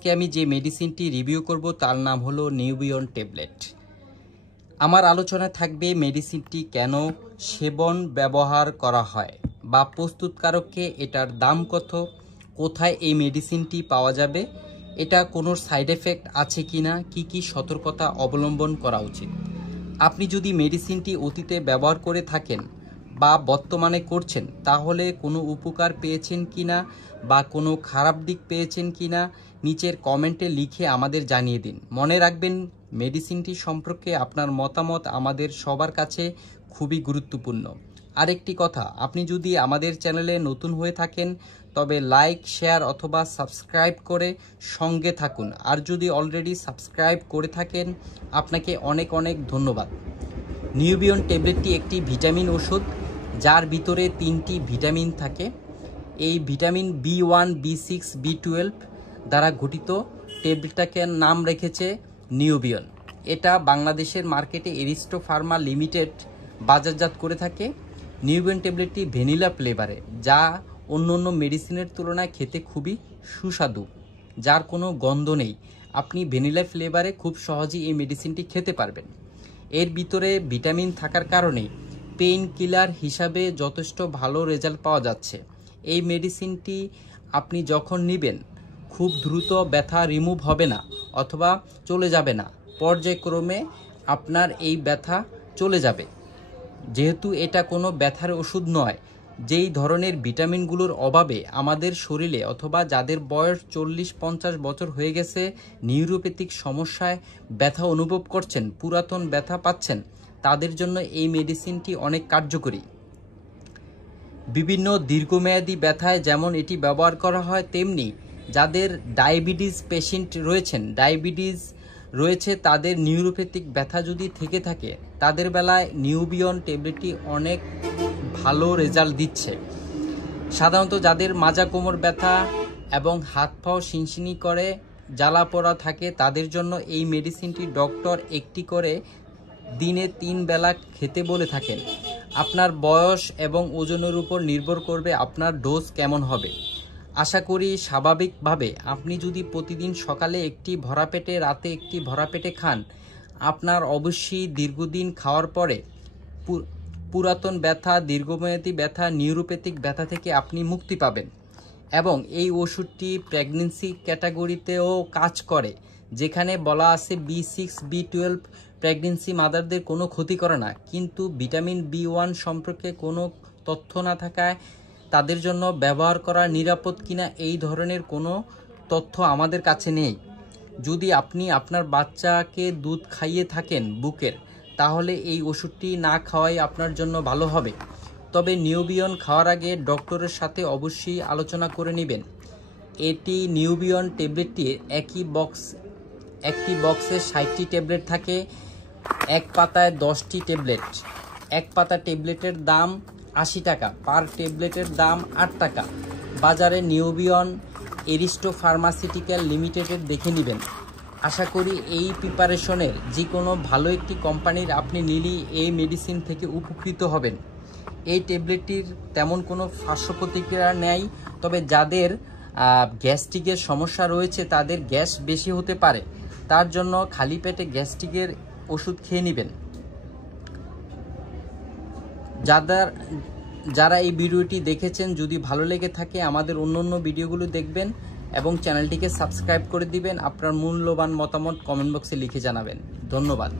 আজকে আমি যে মেডিসিনটি রিভিউ করব তার নাম হলো নিউবিয়ন ট্যাবলেট। আমার আলোচনায় থাকবে মেডিসিনটি কেন সেবন ব্যবহার করা হয় বা প্রস্তুতকারককে এটার দাম কত, কোথায় এই মেডিসিনটি পাওয়া যাবে, এটা কোনো সাইড এফেক্ট আছে কিনা, কি কি সতর্কতা অবলম্বন করা উচিত। আপনি যদি মেডিসিনটি অতীতে ব্যবহার করে থাকেন বা বর্তমানে করছেন তাহলে কোনো উপকার পেয়েছেন কিনা বা কোনো খারাপ দিক পেয়েছেন কিনা নিচের কমেন্টে লিখে আমাদের জানিয়ে দিন। মনে রাখবেন মেডিসিনটি সম্পর্কে আপনার মতামত আমাদের সবার কাছে খুবই গুরুত্বপূর্ণ। আরেকটি কথা, আপনি যদি আমাদের চ্যানেলে নতুন হয়ে থাকেন তবে লাইক, শেয়ার অথবা সাবস্ক্রাইব করে সঙ্গে থাকুন। আর যদি অলরেডি সাবস্ক্রাইব করে থাকেন আপনাকে অনেক অনেক ধন্যবাদ। নিউবিয়ন ট্যাবলেটটি একটি ভিটামিন ওষুধ যার ভিতরে 3টি ভিটামিন থাকে। এই ভিটামিন B1, B6, B12 দ্বারা গঠিত ট্যাবলেটটাকে নাম রেখেছে নিউবিয়ন। এটা বাংলাদেশের মার্কেটে এরিস্টো ফার্মা লিমিটেড বাজারজাত করে থাকে। নিউবিয়ন ট্যাবলেটটি ভ্যানিলা ফ্লেভারে, যা অন্য অন্য মেডিসিনের তুলনায় খেতে খুবই সুস্বাদু, যার কোনো গন্ধ নেই। আপনি ভ্যানিলা ফ্লেভারে খুব সহজেই এই মেডিসিনটি খেতে পারবেন। এর ভিতরে ভিটামিন থাকার কারণে পেইন কিলার হিসাবে যথেষ্ট ভালো রেজাল্ট পাওয়া যাচ্ছে। এই মেডিসিনটি আপনি যখন নেবেন খুব দ্রুত ব্যথা রিমুভ হবে না অথবা চলে যাবে না, পর্যায়ক্রমে আপনার এই ব্যথা চলে যাবে। যেহেতু এটা কোনো ব্যথার ওষুধ নয়, যেই ধরনের ভিটামিনগুলোর অভাবে আমাদের শরীরে অথবা যাদের বয়স 40-50 বছর হয়ে গেছে, নিউরোপ্যাথিক সমস্যায় ব্যথা অনুভব করছেন, পুরাতন ব্যথা পাচ্ছেন, তাদের জন্য এই মেডিসিনটি অনেক কার্যকরী। বিভিন্ন দীর্ঘমেয়াদী ব্যথায় যেমন এটি ব্যবহার করা হয়, তেমনি যাদের ডায়াবেটিস পেশেন্ট রয়েছে তাদের নিউরোপ্যাথিক ব্যথা যদি থেকে থাকে তাদের বেলায় নিউবিয়ন ট্যাবলেটটি অনেক ভালো রেজাল্ট দিচ্ছে। সাধারণত যাদের মাজা কোমর ব্যথা এবং হাত পাও শিনশিনি করে জ্বালা পোড়া থাকে তাদের জন্য এই মেডিসিনটি ডক্টর একটি করে দিনে 3 বেলা খেতে বলে থাকেন। আপনার বয়স এবং ওজনের উপর নির্ভর করবে আপনার ডোজ কেমন হবে। আশা করি স্বাভাবিকভাবে আপনি যদি প্রতিদিন সকালে একটি ভরা পেটে, রাতে একটি ভরা পেটে খান, আপনার অবশ্যই দীর্ঘদিন খাওয়ার পরে পুরাতন ব্যথা, দীর্ঘমেয়াদী ব্যথা, নিউরোপ্যাথিক ব্যথা থেকে আপনি মুক্তি পাবেন। এবং এই ওষুধটি প্রেগন্যান্সি ক্যাটাগরিতেও কাজ করে, যেখানে বলা আছে B6, B12 প্রেগন্যান্সি মাদারদের কোনো ক্ষতি করে না, কিন্তু ভিটামিন B1 সম্পর্কে কোনো তথ্য না থাকায় তাদের জন্য ব্যবহার করা নিরাপদ কিনা এই ধরনের কোনো তথ্য আমাদের কাছে নেই। যদি আপনি আপনার বাচ্চাকে দুধ খাইয়ে থাকেন বুকের, তাহলে এই ওষুধটি না খাওয়াই আপনার জন্য ভালো হবে। তবে নিউবিয়ন খাওয়ার আগে ডক্টরের সাথে অবশ্যই আলোচনা করে নেবেন। এটি নিউবিয়ন ট্যাবলেটটি একটি বক্সে 60টি ট্যাবলেট থাকে, এক পাতায় 10টি ট্যাবলেট। এক পাতা ট্যাবলেটের দাম 80 টাকা, পার ট্যাবলেটের দাম 8 টাকা। বাজারে নিউবিয়ন এরিস্টো ফার্মাসিউটিক্যাল লিমিটেডের দেখে নেবেন। আশা করি এই প্রিপারেশনের যে কোনো ভালো একটি কোম্পানির আপনি নিলেই এই মেডিসিন থেকে উপকৃত হবেন। এই ট্যাবলেটটির তেমন কোনো পার্শ্ব প্রতিক্রিয়া নেই, তবে যাদের গ্যাস্ট্রিকের সমস্যা রয়েছে, তাদের গ্যাস বেশি হতে পারে, তার জন্য খালি পেটে গ্যাস্ট্রিকের ওষুধ খেয়ে নেবেন। যারা এই ভিডিওটি দেখেছেন, যদি ভালো লেগে থাকে আমাদের অন্য ভিডিওগুলো দেখবেন এবং চ্যানেলটিকে সাবস্ক্রাইব করে দিবেন। আপনার মূল্যবান মতামত কমেন্ট বক্সে লিখে জানাবেন। ধন্যবাদ।